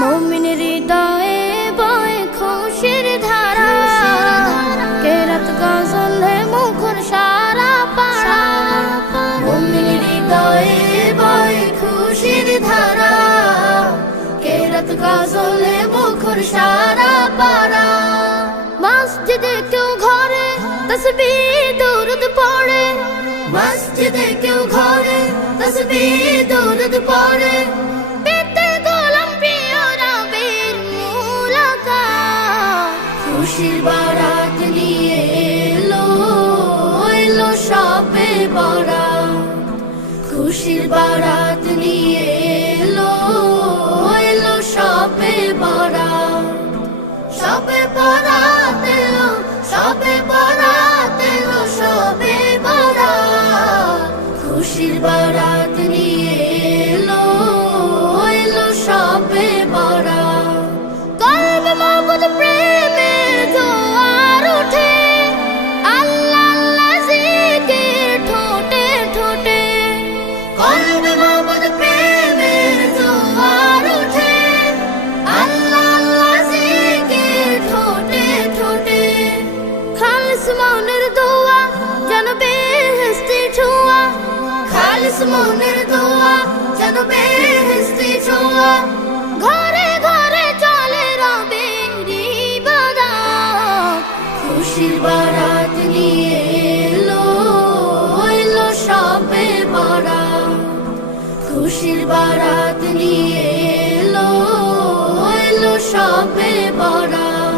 মুমিনের হৃদয়ে বয় খুশির ধারা, কেরাত গজলে মুখর সারা পাড়া। মুমিনের হৃদয়ে বয় খুশির ধারা, কেরাত গজলে মুখর সারা পাড়া। মসজিদে কেউ ঘরে তসবিহ দুরুদ পড়ে, মসজিদে কেউ ঘরে তসবিহ দুরুদ পড়ে। খুশির বারাত নিয়ে এলো এলো সবে বরাত, খুশির বারাত নিয়ে এলো এলো সবে বরাত। সবে বরাত এলো, সবে বরাত এলো, সবে বরাত। খুশির বারাত নিয়ে এলো এলো সবে বরাত। কলবে মাবুদ প্রেমের জোয়ার ওঠে, আল্লাহ আল্লাহ জিকির ঠোঁটে ঠোঁটে। কলবে মাবুদ প্রেমের জোয়ার ওঠে, আল্লাহ আল্লাহ জিকির ঠোঁটে ঠোঁটে। খালিস মনের দোয়া যেন বেহেশতে ছোঁয়া, খালিস মনের দোয়া যেন বেহেশতে ছোঁয়া। ঘরে ঘরে চলে রবের ইবাদত, খুশির বারাত নিয়ে এলো এলো সবে বরাত। খুশির বারাত নিয়ে এলো এলো সবে বরাত।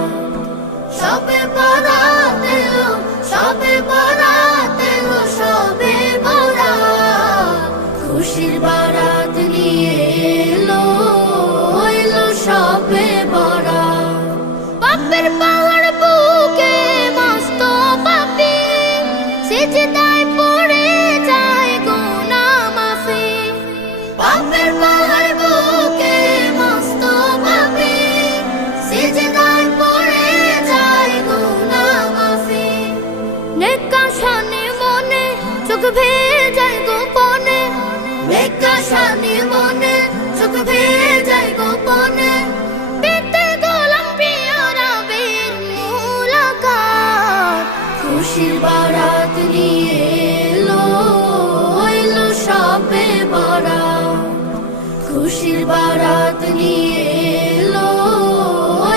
সবে বরাত এলো, সবে বরাত এলো, সবে বরাত। খুশির বারাত নিয়ে এলো এলো সবে বরাত। পাপের পাহাড় বুকে মস্ত পাপী, সিজদায় পড়ে যায় গুনাহ মাফি। পাপের পাহাড় বুকে মস্ত পাপী, সিজদায় পড়ে যায় গুনাহ মাফি। নেক আশানি মনে চোখ ভেজায় গোপনে, নেক আশানি মনে চোখ ভেজায় গোপনে। পেতে গোলাম প্রিয় রবের মুলাকাত, খুশির বারাত নিয়ে এলো এলো সবে বরাত। খুশির বারাত নিয়ে এলো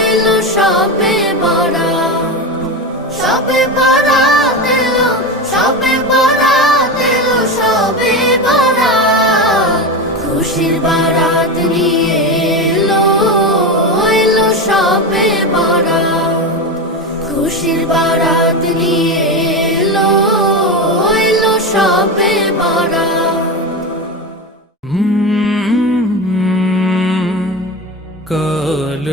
এলো সবে বরাত। সবে বরাত এলো, সবে বরাত এলো, সবে বরাত। খুশির বারাত নিয়ে এলো এলো সবে বরাত। খুশির বারাত নিয়ে এলো এলো সবে বরাত। কাল